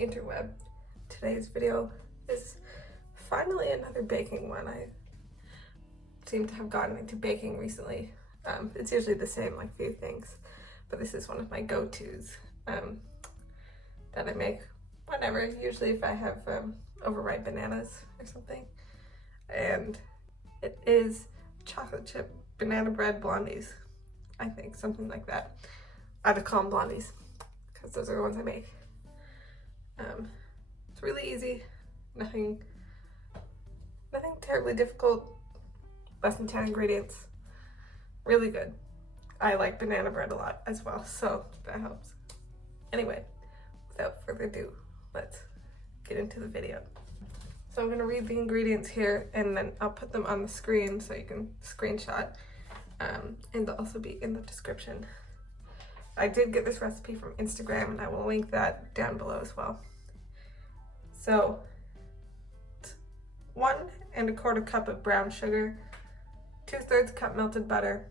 interweb. Today's video is finally another baking one. I seem to have gotten into baking recently. It's usually the same, like few things, but this is one of my go-tos that I make whenever, usually if I have overripe bananas or something. And it is chocolate chip banana bread blondies, I think, something like that. I just call them blondies because those are the ones I make. It's really easy, nothing terribly difficult, less than 10 ingredients, really good. I like banana bread a lot as well, so that helps. Anyway, without further ado, let's get into the video. So I'm going to read the ingredients here and then I'll put them on the screen so you can screenshot, and they'll also be in the description. I did get this recipe from Instagram and I will link that down below as well. So 1 1/4 cup of brown sugar, 2/3 cup melted butter,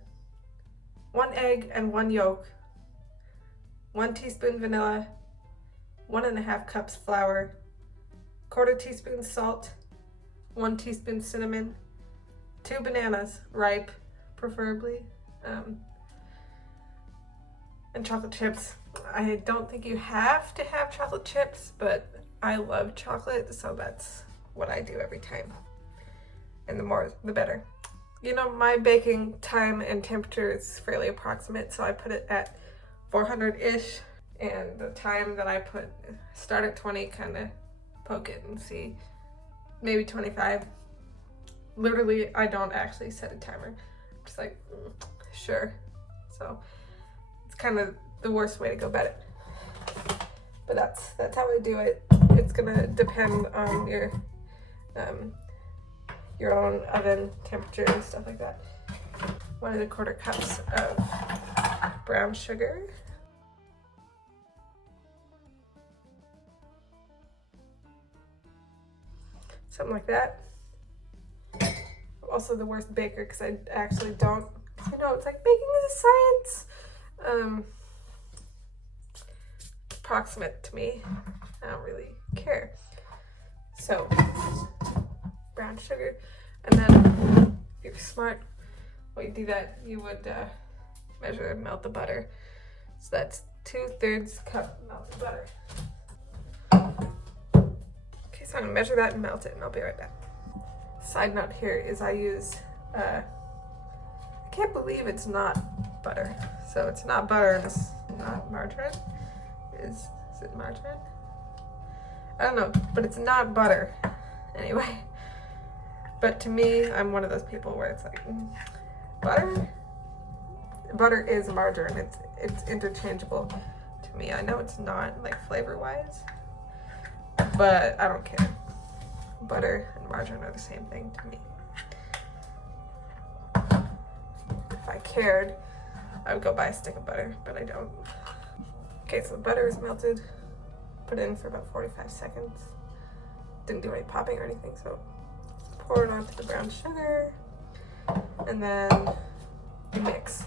1 egg and 1 yolk, 1 teaspoon vanilla, 1 1/2 cups flour, 1/4 teaspoon salt, 1 teaspoon cinnamon, 2 bananas, ripe preferably, and chocolate chips. I don't think you have to have chocolate chips, but I love chocolate, so that's what I do every time. And the more, the better. You know, my baking time and temperature is fairly approximate, so I put it at 400-ish, and the time that I put, start at 20, kind of poke it and see, maybe 25. Literally, I don't actually set a timer. I'm just like, sure. So it's kind of the worst way to go about it. But that's how I do it. It's gonna depend on your own oven temperature and stuff like that. 1 1/4 cups of brown sugar. Something like that. I'm also the worst baker because I actually don't, you know, it's like baking is a science. Approximate to me. I don't really care. So, brown sugar, and then if you're smart, while you do that, you would measure and melt the butter. So that's 2/3 cup melted butter. Okay, so I'm gonna measure that and melt it, and I'll be right back. Side note here is I use, I can't believe it's not butter. So it's not butter and it's not margarine. Is it margarine? I don't know, but it's not butter. Anyway, but to me, I'm one of those people where it's like, butter is margarine. It's interchangeable to me. I know it's not, like, flavor-wise, but I don't care. Butter and margarine are the same thing to me. If I cared, I would go buy a stick of butter, but I don't. Okay, so the butter is melted. Put it in for about 45 seconds. Didn't do any popping or anything, so pour it onto the brown sugar, and then you mix.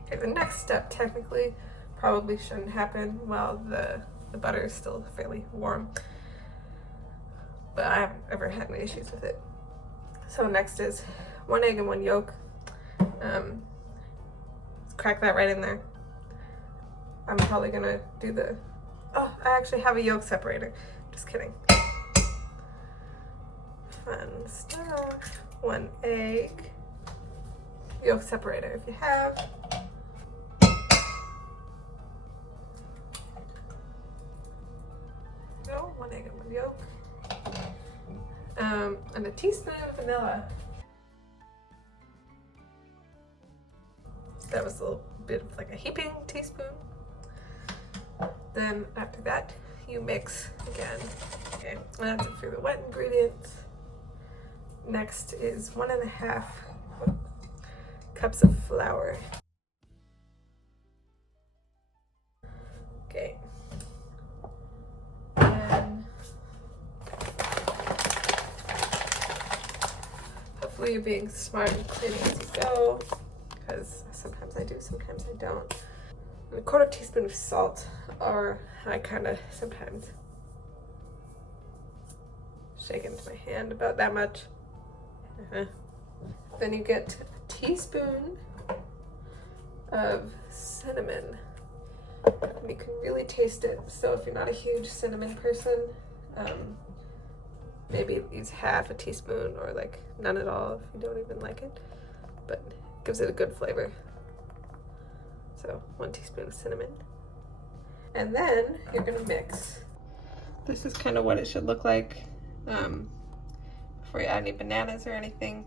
Okay, the next step technically probably shouldn't happen while the butter is still fairly warm, but I haven't ever had any issues with it. So next is 1 egg and 1 yolk. Crack that right in there. I'm probably gonna do I actually have a yolk separator. Just kidding. Fun stuff. 1 egg. Yolk separator if you have. Go, 1 egg and 1 yolk. And a teaspoon of vanilla. That was a little bit of like a heaping teaspoon. Then after that, you mix again. Okay, and that's it for the wet ingredients. Next is 1 1/2 cups of flour. Okay. And hopefully you're being smart and cleaning as you go, because sometimes I do, sometimes I don't. And 1/4 teaspoon of salt, or I kind of sometimes shake into my hand about that much. Then you get a teaspoon of cinnamon. And you can really taste it. So if you're not a huge cinnamon person, maybe use half a teaspoon or like none at all if you don't even like it. But it gives it a good flavor. So 1 teaspoon of cinnamon. And then you're gonna mix. This is kind of what it should look like before you add any bananas or anything.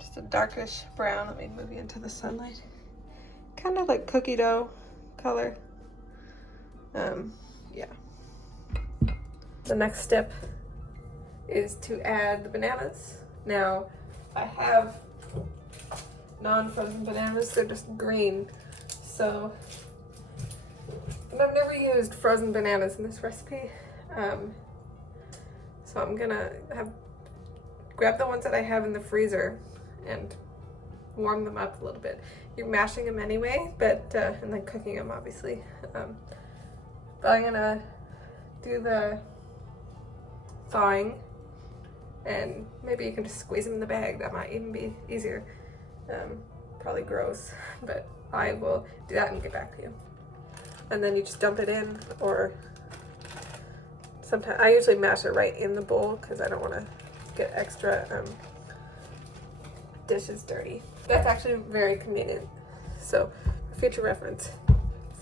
Just a darkish brown. Let me move you into the sunlight. Kind of like cookie dough color. Yeah. The next step is to add the bananas. Now, I have non-frozen bananas. They're just green. So, and I've never used frozen bananas in this recipe. So I'm gonna grab the ones that I have in the freezer and warm them up a little bit. You're mashing them anyway, but and then cooking them obviously. But I'm gonna do the thawing, and maybe you can just squeeze them in the bag. That might even be easier. Probably gross, but I will do that and get back to you. And then you just dump it in, or sometimes I usually mash it right in the bowl because I don't want to get extra dishes dirty. That's actually very convenient. So for future reference,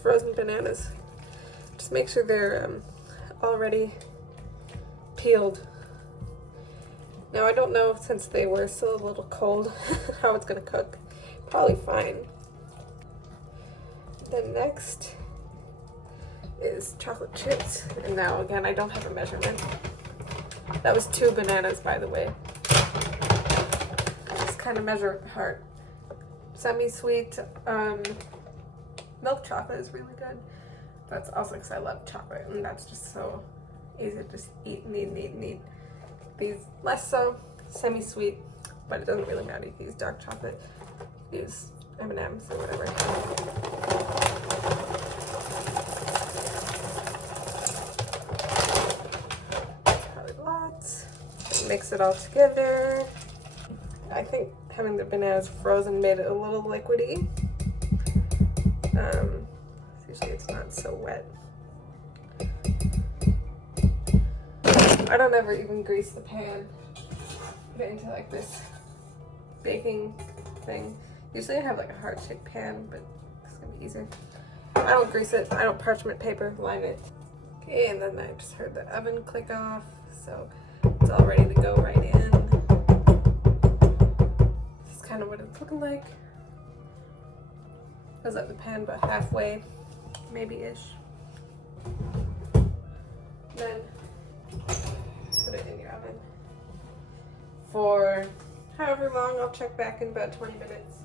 frozen bananas, just make sure they're already peeled. Now I don't know, since they were still a little cold, how it's gonna cook. Probably fine. Then next is chocolate chips. And now again, I don't have a measurement. That was 2 bananas, by the way. Just kind of measure with the heart. Semi-sweet milk chocolate is really good. That's also because I love chocolate, and that's just so easy to just eat and eat and eat and eat. These less so, semi-sweet, but it doesn't really matter. You can use dark chocolate, use M&Ms or whatever. Probably lots. Mix it all together. I think having the bananas frozen made it a little liquidy. Usually it's not so wet. I don't ever even grease the pan. Put it into like this baking thing. Usually I have like a heart-shaped pan, but this is gonna be easier. I don't grease it. I don't parchment paper line it. Okay, and then I just heard the oven click off, so it's all ready to go right in. This is kind of what it's looking like. Fills up the pan about halfway, maybe-ish. Then put it in your oven for however long. I'll check back in about 20 minutes.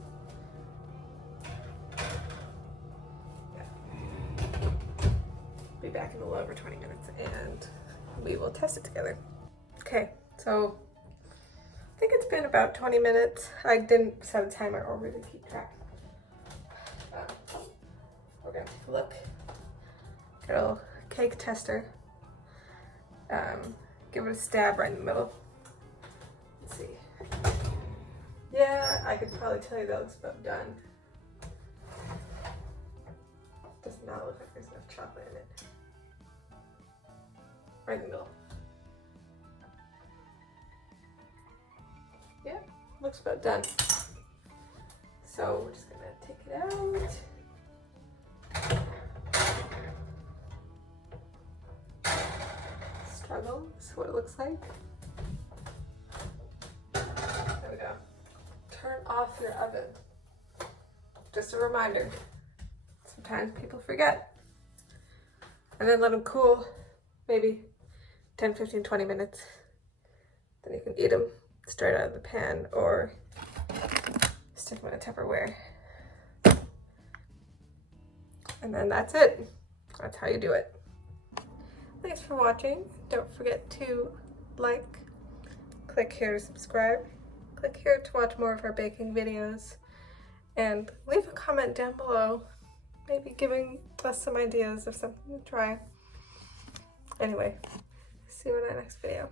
Yeah. Be back in a little over 20 minutes and we will test it together. Okay, so I think it's been about 20 minutes. I didn't set a timer or really keep track. We're gonna take a look. Get a little cake tester. Give it a stab right in the middle. Let's see. Yeah, I could probably tell you that looks about done. Does not look like there's enough chocolate in it. Right in the middle. Yeah, looks about done. So we're just gonna take it out. Struggle, this is what it looks like. There we go. Turn off your oven. Just a reminder. Sometimes people forget. And then let them cool, maybe 10, 15, 20 minutes. Then you can eat them straight out of the pan or stick them in a Tupperware. And then that's it. That's how you do it. Thanks for watching. Don't forget to like, click here to subscribe, click here to watch more of our baking videos, and leave a comment down below, maybe giving us some ideas of something to try. Anyway, see you in our next video.